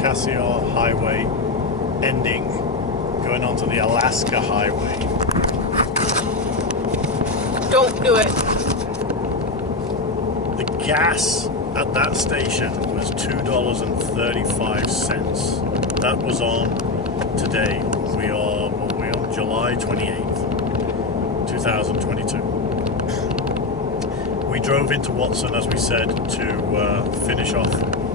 Cassiar Highway ending, going onto the Alaska Highway. Don't do it. The gas at that station was $2.35. That was on today. We are July 28th, 2022. We drove into Watson, as we said, to finish off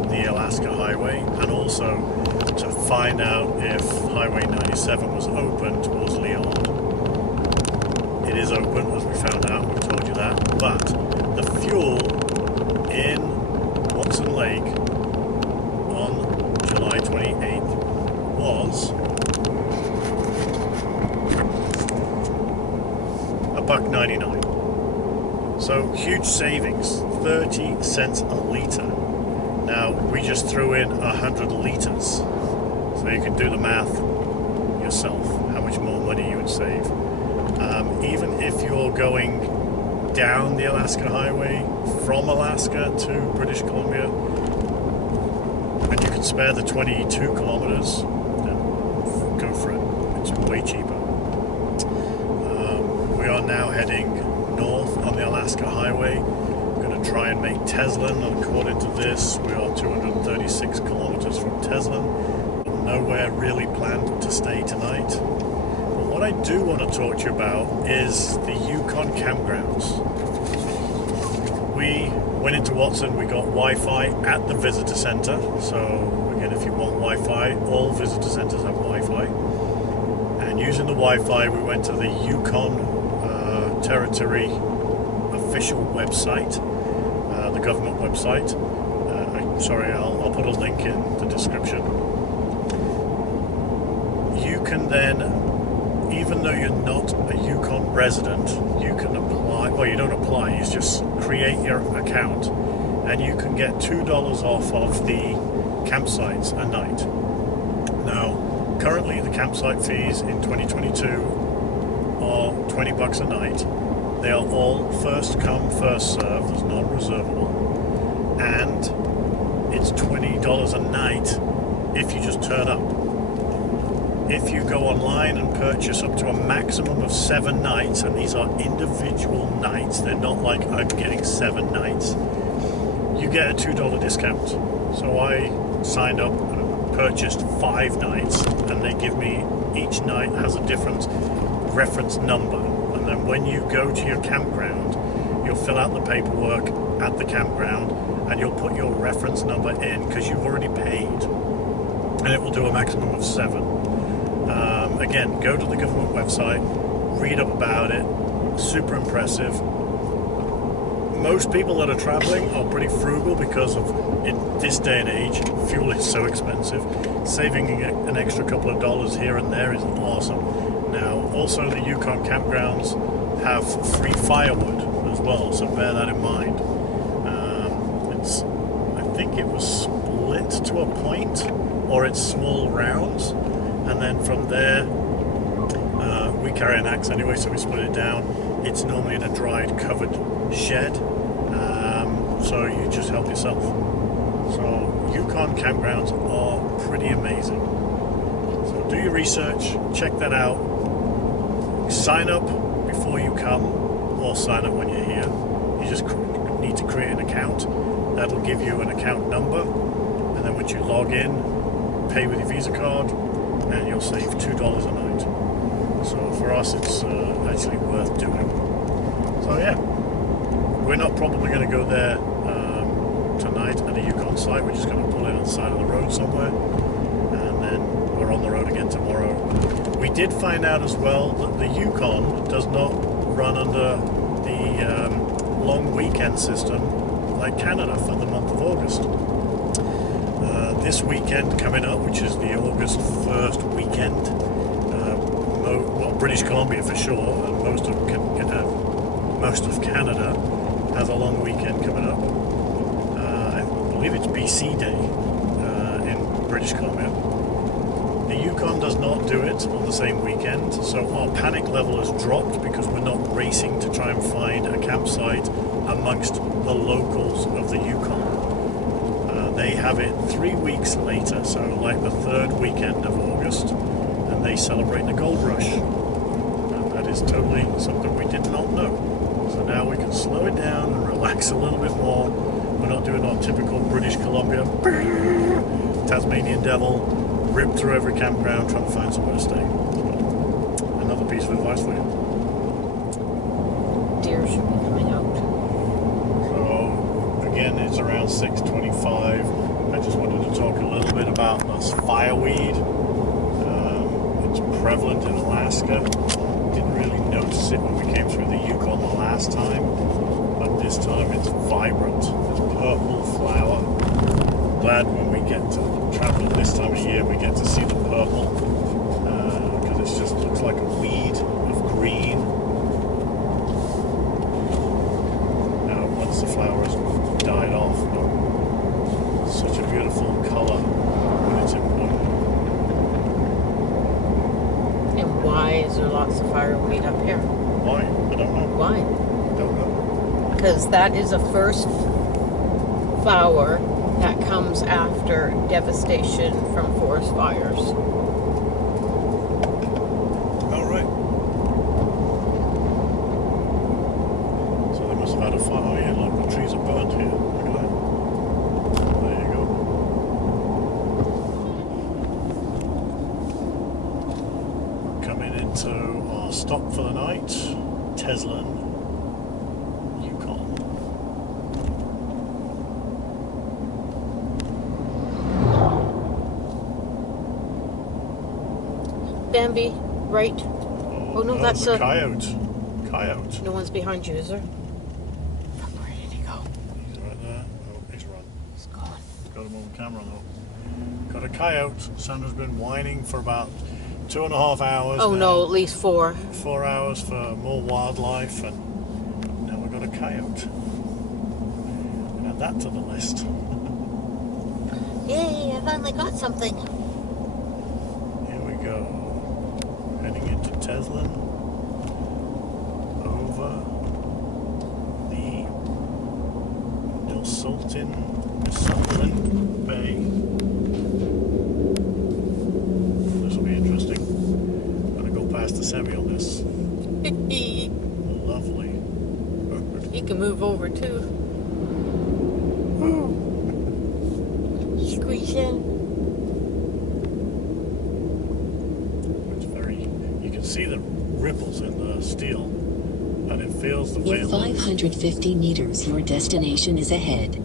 the Alaska Highway and also to find out if Highway 97 was open towards Leon. It is open, as we found out, we told you that, but the fuel in Watson Lake on July 28th was $1.99. So huge savings, 30 cents a litre. Now we just threw in 100 litres, so you can do the math yourself, how much more money you would save. Even if you're going down the Alaska Highway from Alaska to British Columbia, and you can spare the 22 kilometers, then go for it. It's way cheaper. We are now heading north on the Alaska Highway. We're going to try and make Teslin, and according to this, we are 236 kilometers from Teslin. Nowhere really planned to stay tonight. What I do want to talk to you about is the Yukon Campgrounds. We went into Watson, we got Wi-Fi at the visitor center. So again, if you want Wi-Fi, all visitor centers have Wi-Fi. And using the Wi-Fi, we went to the Yukon Territory official website, the government website. I'll put a link in the description. You can then, even though you're not a Yukon resident, you can apply, well, you don't apply, you just create your account, and you can get $2 off of the campsites a night. Now, currently the campsite fees in 2022 are $20 a night. They are all first come, first serve, there's non-reservable, and it's $20 a night if you just turn up. If you go online and purchase up to a maximum of 7 nights, and these are individual nights, they're not like I'm getting 7 nights, you get a $2 discount. So I signed up and purchased 5 nights, and they give me, each night has a different reference number. And then when you go to your campground, you'll fill out the paperwork at the campground, and you'll put your reference number in because you've already paid, and it will do a maximum of 7. Again, go to the government website, read up about it. Super impressive. Most people that are traveling are pretty frugal because of, in this day and age, fuel is so expensive. Saving an extra couple of dollars here and there is awesome. Now, also the Uconn Campgrounds have free firewood as well, so bear that in mind. I think it was split to a point, or it's small rounds, and then from there, we carry an axe anyway, so we split it down. It's normally in a dried, covered shed, so you just help yourself. So Yukon Campgrounds are pretty amazing. So do your research, check that out. Sign up before you come, or sign up when you're here. You just need to create an account. That'll give you an account number, and then once you log in, pay with your Visa card, and you'll save $2 a night. So for us, it's actually worth doing. So yeah, we're not probably going to go there tonight at a Yukon site. We're just going to pull in on the side of the road somewhere, and then we're on the road again tomorrow. We did find out as well that the Yukon does not run under the long weekend system like Canada for the month of August. This weekend coming up, which is the August 1st weekend, British Columbia for sure, and most of Canada has a long weekend coming up. I believe it's BC Day in British Columbia. The Yukon does not do it on the same weekend, so our panic level has dropped because we're not racing to try and find a campsite amongst the locals of the Yukon. They have it 3 weeks later, so like the third weekend of August, and they celebrate the gold rush. And that is totally something we did not know. So now we can slow it down and relax a little bit more. We're not doing our typical British Columbia Tasmanian devil, rip through every campground trying to find somewhere to stay. Another piece of advice for you. Deer should be coming out. So again, it's around 6:25. I just wanted to talk a little bit about this fireweed. It's prevalent in Alaska. Didn't really notice it when we came through the Yukon the last time, but this time it's vibrant. It's purple flower. Glad when we get to travel this time of year we get to see the purple, because it just looks like a weed of green. Now once the flowers died off, but such a beautiful color when it's in bloom. And why is there lots of fireweed up here? Why? I don't know. Why? Don't know. Because that is a first flower that comes after devastation from forest fires. All right. So they must have had a fire. Oh yeah, look, the trees are burnt here. Look at that. There you go. We're coming into our stop for the night, Teslin, Yukon. Bambi, right? Oh no, that's a a coyote. Coyote. No one's behind you, is there? Where did he go? He's right there. Oh, he's run. He's gone. Got him on camera though. Got a coyote. Sandra's been whining for about 2.5 hours. Oh now. no, at least 4. 4 hours for more wildlife, and now we've got a coyote. Add that to the list. Yay, I finally got something. Here we go. Heading into Teslin. Over the Nilsultin Bay. This will be interesting. I'm going to go past the semi on this. Lovely. He can move over too. Squeeze in. It's very, you can see the ripples in the steel, and it feels the way In 550 meters, your destination is ahead. I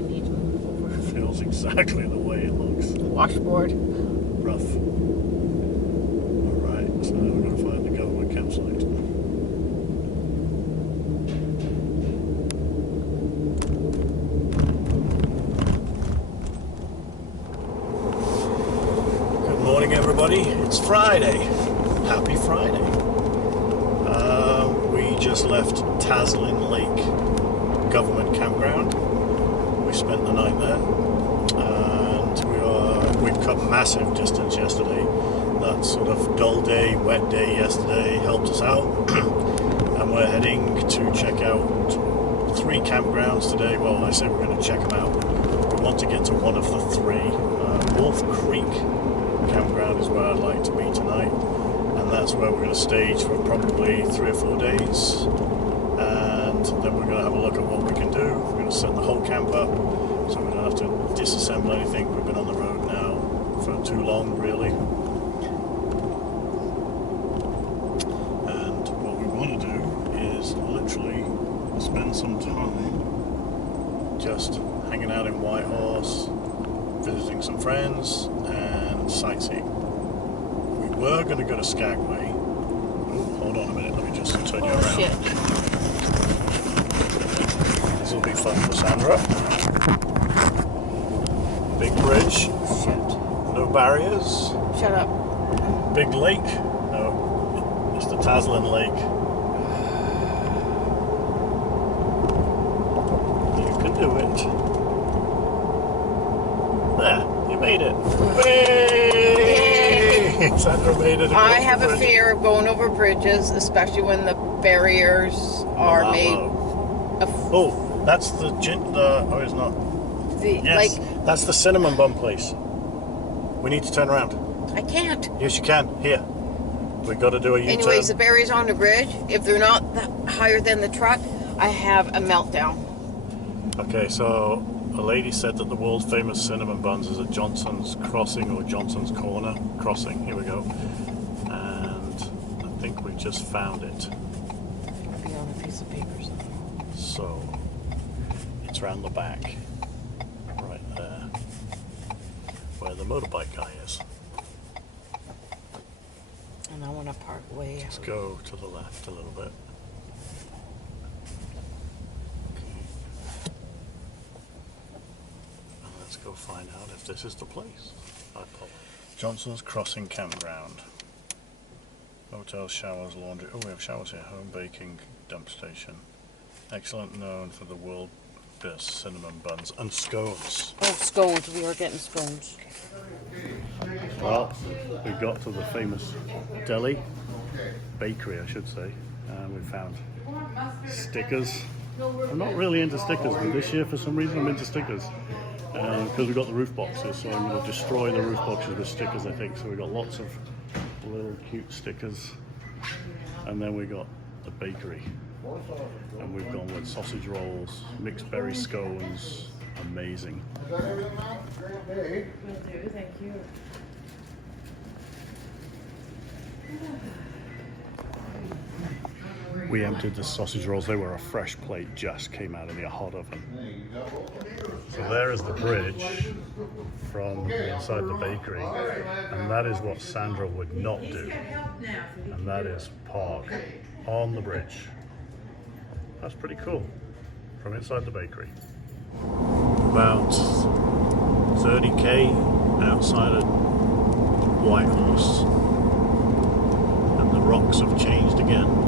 need to move over. It feels exactly the way it looks. Washboard. Rough. Alright, so now we're going to find the government campsite. Good morning, everybody. It's Friday. Happy Friday. We just left Teslin Lake Government Campground. We spent the night there, and we've cut massive distance yesterday. That sort of dull day, wet day yesterday helped us out, and we're heading to check out 3 campgrounds today. Well, I say we're going to check them out. We want to get to one of the 3. Wolf Creek Campground is where I'd like to be tonight, and that's where we're going to stage for probably 3 or 4 days, and then we're going to have a look at what we can do. We're going to set the whole camp up, so we don't have to disassemble anything. We've been on the road now for too long, really. And what we want to do is literally spend some time just hanging out in Whitehorse, visiting some friends, and sightseeing. We were going to go to Skagway. Oh, hold on a minute, let me just turn you around. Oh shit. This will be fun for Sandra. Big bridge. Shit. No barriers. Shut up. Big lake. No, it's the Teslin Lake. You can do it. There, you made it. Yay! Sandra made it. I have a fear of going over bridges, especially when the barriers are made. Oh, that's the oh, it's not. Yes, that's the cinnamon bun place. We need to turn around. I can't. Yes, you can. Here. We've got to do a U-turn. Anyways, the berries on the bridge, if they're not higher than the truck, I have a meltdown. Okay, so a lady said that the world famous cinnamon buns is at Johnson's Crossing or Johnson's Corner Crossing. Here we go. And I think we just found it. It'll be on a piece of paper somewhere. So it's round the back, right there, where the motorbike guy is. And I want to park way Let's out. go to the left a little bit. Okay. And let's go find out if this is the place. Johnson's Crossing Campground. Hotels, showers, laundry. Oh, we have showers here. Home baking, dump station. Excellent, known for the world best cinnamon buns and scones. Oh, scones. We are getting scones. Well, we got to the famous deli, bakery I should say, and we found stickers. I'm not really into stickers, but this year for some reason I'm into stickers. Because we got the roof boxes, so I'm going to destroy the roof boxes with stickers, I think. So we got lots of little cute stickers. And then we got the bakery. And we've gone with sausage rolls, mixed berry scones. Amazing. Is that everything, Matt? Great day. Will do, thank you. We emptied the sausage rolls. They were a fresh plate, just came out of the hot oven. So there is the bridge from inside the bakery, and that is what Sandra would not do, and that is park on the bridge. That's pretty cool, from inside the bakery. About 30k outside of Whitehorse, and the rocks have changed again.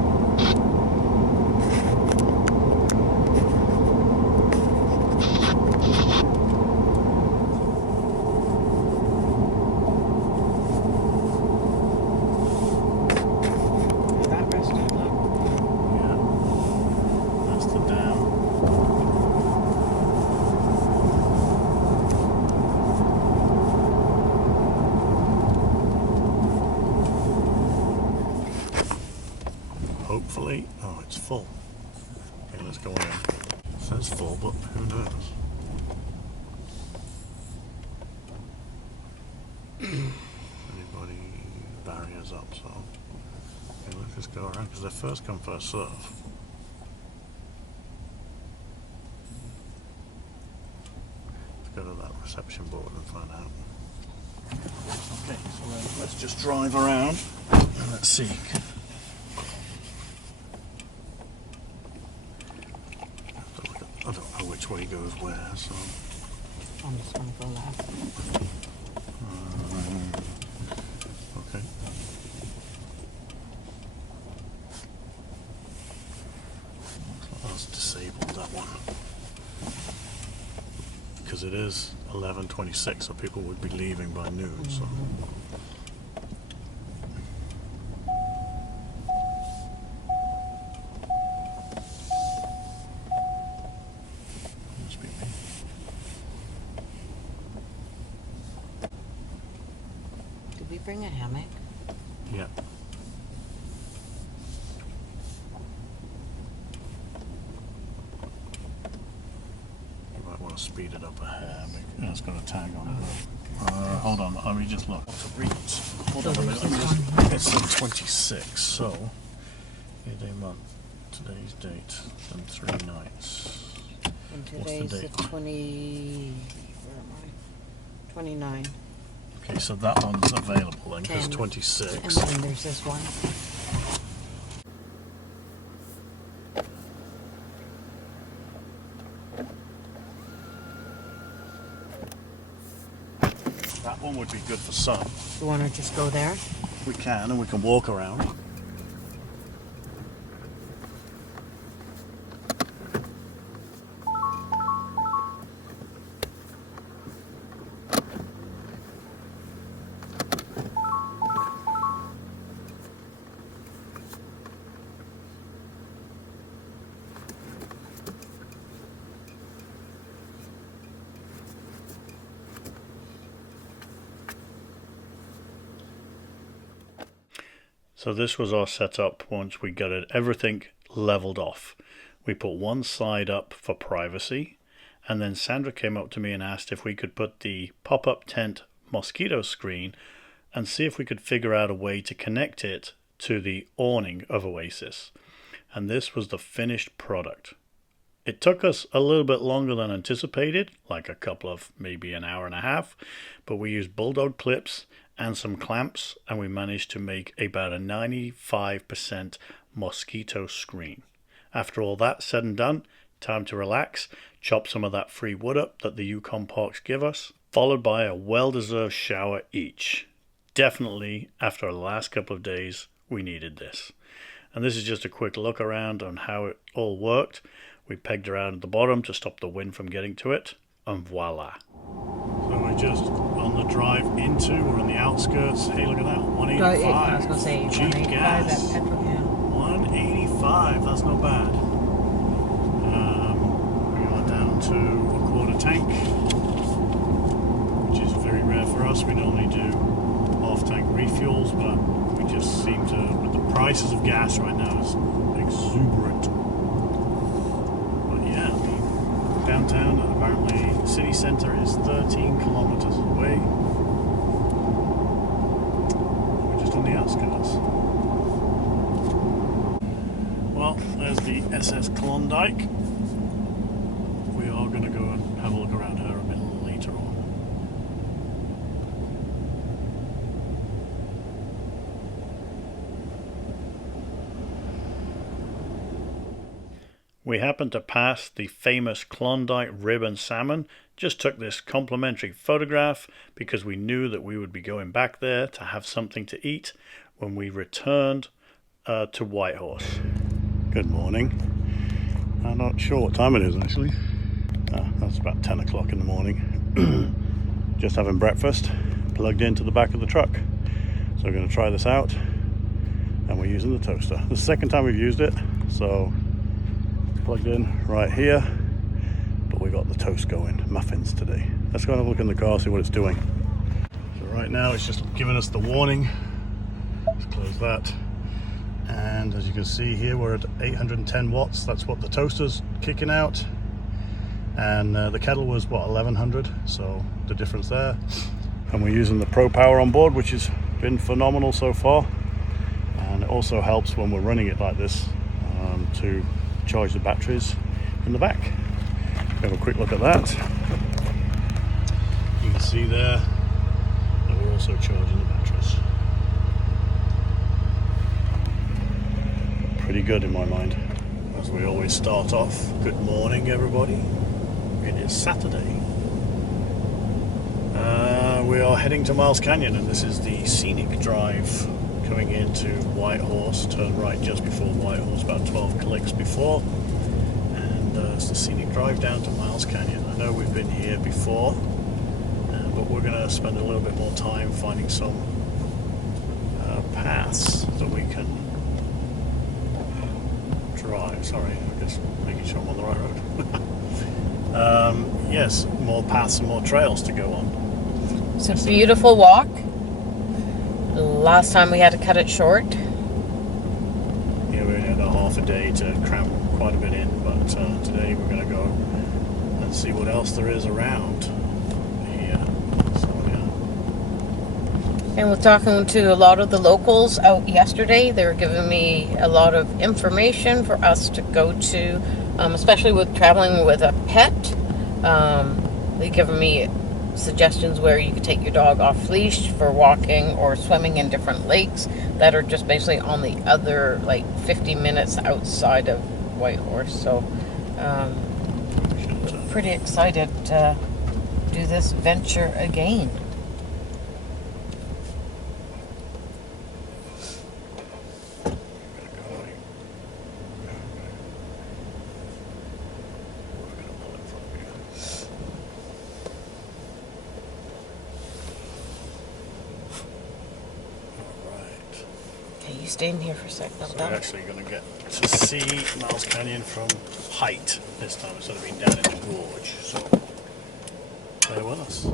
Hopefully, oh, it's full. Okay, let's go in. It says full, but who knows? Anybody, barriers up, so okay, let's just go around because they're first come, first serve. Let's go to that reception board and find out. Okay, so then let's just drive around and let's see. I don't know which way goes where, so... I'm just going to go left. Okay. Let's disable that one. Because it is 11:26, so people would be leaving by noon, so... Bring a hammock. Yeah. You might want to speed it up a hair. It's got a tag on it. Hold on, let me just look. Hold on a minute. It's the 26th, so 8-day month. Today's date and 3 nights. And today's the 29. Okay, so that one's available then, because 26. And then there's this one. That one would be good for some. You want to just go there? We can, and we can walk around. So this was our setup once we got everything leveled off. We put one side up for privacy, and then Sandra came up to me and asked if we could put the pop-up tent mosquito screen and see if we could figure out a way to connect it to the awning of Oasis. And this was the finished product. It took us a little bit longer than anticipated, like a couple of maybe an hour and a half, but we used bulldog clips and some clamps, and we managed to make about a 95% mosquito screen. After all that said and done, time to relax, chop some of that free wood up that the Yukon parks give us, followed by a well-deserved shower each. Definitely, after the last couple of days, we needed this. And this is just a quick look around on how it all worked. We pegged around at the bottom to stop the wind from getting to it, and voila. So we're just on the drive into, we're on the outskirts. Hey, look at that, 185. I was going to say, cheap 185 gas. at Petrocam. 185, that's not bad. We are down to a quarter tank, which is very rare for us. We normally do half tank refuels, but we just seem to, with the prices of gas right now, is exuberant. But yeah, I mean, downtown, apparently the city centre is 13 kilometers away. We're just on the outskirts. Well, there's the SS Klondike. We are going to go and have a look around her a bit later on. We happened to pass the famous Klondike rib and salmon. Just took this complimentary photograph because we knew that we would be going back there to have something to eat when we returned to Whitehorse. Good morning. I'm not sure what time it is actually. That's about 10 o'clock in the morning. Just having breakfast, plugged into the back of the truck. So we're going to try this out, and we're using the toaster. This is the second time we've used it, so plugged in right here, but we got the toast going, muffins today. Let's go and have a look in the car, see what it's doing. So right now it's just giving us the warning. Let's close that. And as you can see here, we're at 810 watts. That's what the toaster's kicking out. And the kettle was, what, 1100? So the difference there. And we're using the Pro Power on board, which has been phenomenal so far. And it also helps when we're running it like this to charge the batteries in the back. Have a quick look at that. You can see there that we're also charging the batteries. Pretty good in my mind. As we always start off, good morning everybody. It is Saturday. We are heading to Miles Canyon, and this is the scenic drive coming into Whitehorse. Turn right just before Whitehorse, about 12 clicks before. And it's the scenic drive down to Miles Canyon. I know we've been here before, but we're going to spend a little bit more time finding some paths that we can drive. Sorry, I'm just making sure I'm on the right road. Yes, more paths and more trails to go on. It's a beautiful walk. Last time we had to cut it short. Yeah, we had a half a day to cram quite a bit in, but today we're going to go and see what else there is around here. So yeah. And we're talking to a lot of the locals out yesterday. They were giving me a lot of information for us to go to, especially with traveling with a pet. They've given me suggestions where you could take your dog off leash for walking or swimming in different lakes that are just basically on the other, like 50 minutes outside of Whitehorse. So pretty excited to do this venture again. You stay in here for a second. So we're actually going to get to see Miles Canyon from height this time instead of being down in the gorge. So bear with us.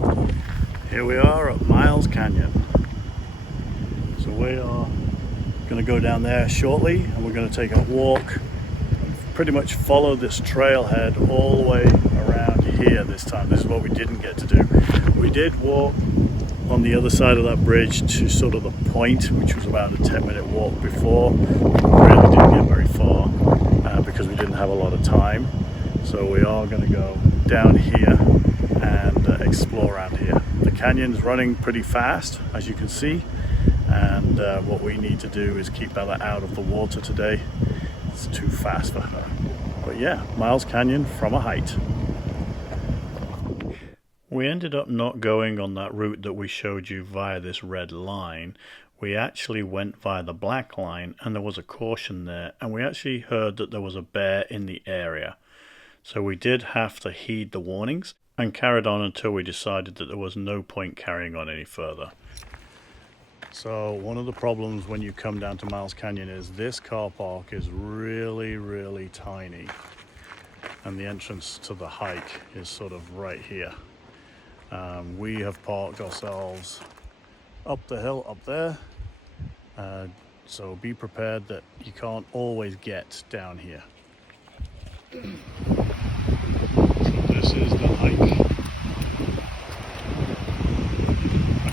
Here we are at Miles Canyon. So we are going to to go down there shortly, and we're going to take a walk, pretty much follow this trailhead all the way around here this time. This is what we didn't get to do. We did walk on the other side of that bridge to sort of the point, which was about a 10-minute walk before. We really didn't get very far because we didn't have a lot of time. So we are going to go down here and explore around here. The canyon's running pretty fast, as you can see, and what we need to do is keep Bella out of the water today. It's too fast for her. But yeah, Miles Canyon from a height. We ended up not going on that route that we showed you via this red line. We actually went via the black line, and there was a caution there, and we actually heard that there was a bear in the area. So we did have to heed the warnings and carried on until we decided that there was no point carrying on any further. So one of the problems when you come down to Miles Canyon is this car park is really, really tiny, and the entrance to the hike is sort of right here. We have parked ourselves up the hill up there, so be prepared that you can't always get down here. So this is the hike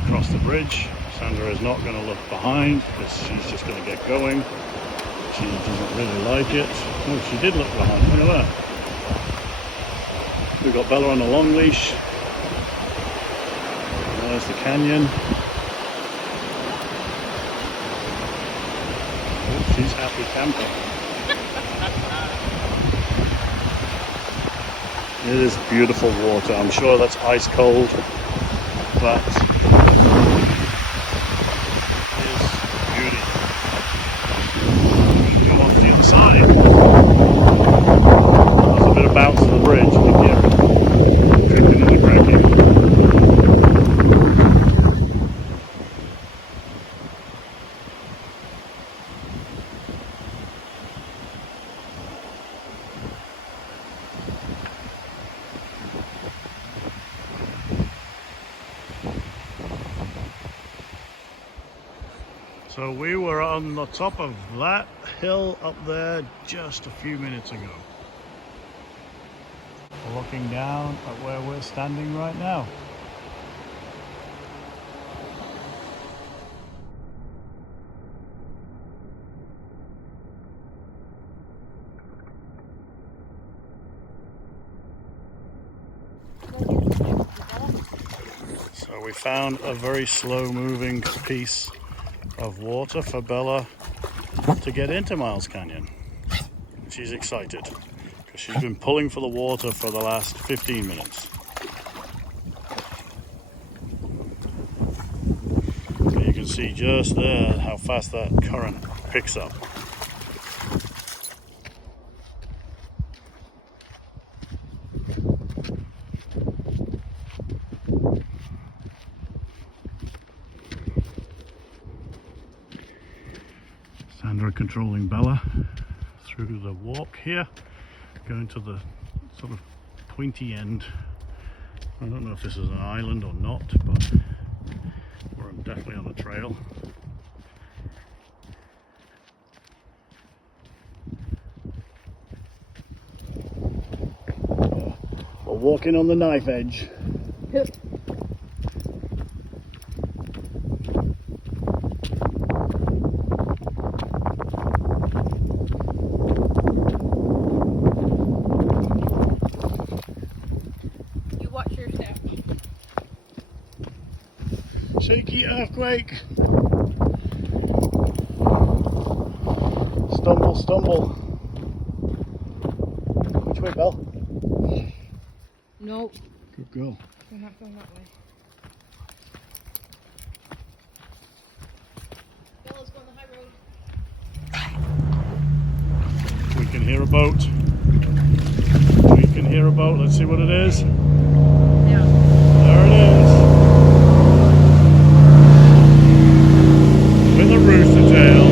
across the bridge. Sandra is not going to look behind because she's just going to get going. She doesn't really like it. Oh, she did look behind. Look at that. We've got Bella on a long leash. There's the canyon. Oh, she's happy camping. It is beautiful water. I'm sure that's ice cold, but it is beauty. Go off the other side. There's a bit of bounce to the bridge. You can hear it creaking and cracking. So we were on the top of that hill up there just a few minutes ago. Looking down at where we're standing right now. So we found a very slow moving piece of water for Bella to get into Miles Canyon. She's excited because she's been pulling for the water for the last 15 minutes. So you can see just there how fast that current picks up. Sandra controlling Bella through the walk here, going to the sort of pointy end. I don't know if this is an island or not, but we're definitely on a trail. We're walking on the knife edge. Shaky earthquake. Stumble, stumble. Which way, Belle? Nope. Good girl. We're not going that way. Bella's going the high road. We can hear a boat. We can hear a boat. Let's see what it is. Yeah. There it is. With a rooster tail.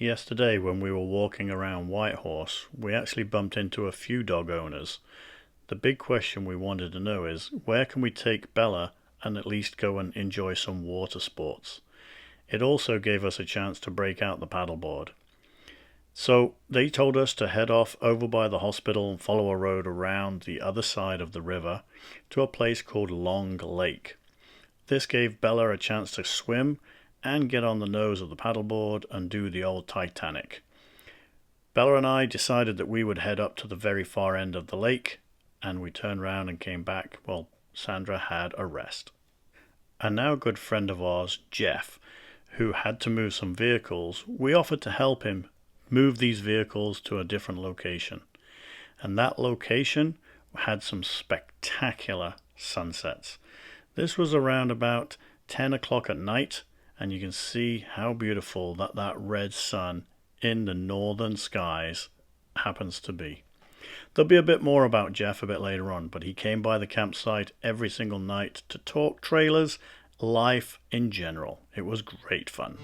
Yesterday when we were walking around Whitehorse, we actually bumped into a few dog owners. The big question we wanted to know is, where can we take Bella and at least go and enjoy some water sports? It also gave us a chance to break out the paddleboard. So they told us to head off over by the hospital and follow a road around the other side of the river to a place called Long Lake. This gave Bella a chance to swim and get on the nose of the paddleboard and do the old Titanic. Bella and I decided that we would head up to the very far end of the lake, and we turned round and came back. Well, Sandra had a rest. A now good friend of ours, Jeff, who had to move some vehicles, we offered to help him move these vehicles to a different location. And that location had some spectacular sunsets. This was around about 10 o'clock at night, and you can see how beautiful that red sun in the northern skies happens to be. There'll be a bit more about Jeff a bit later on, but he came by the campsite every single night to talk trailers, life in general. It was great fun.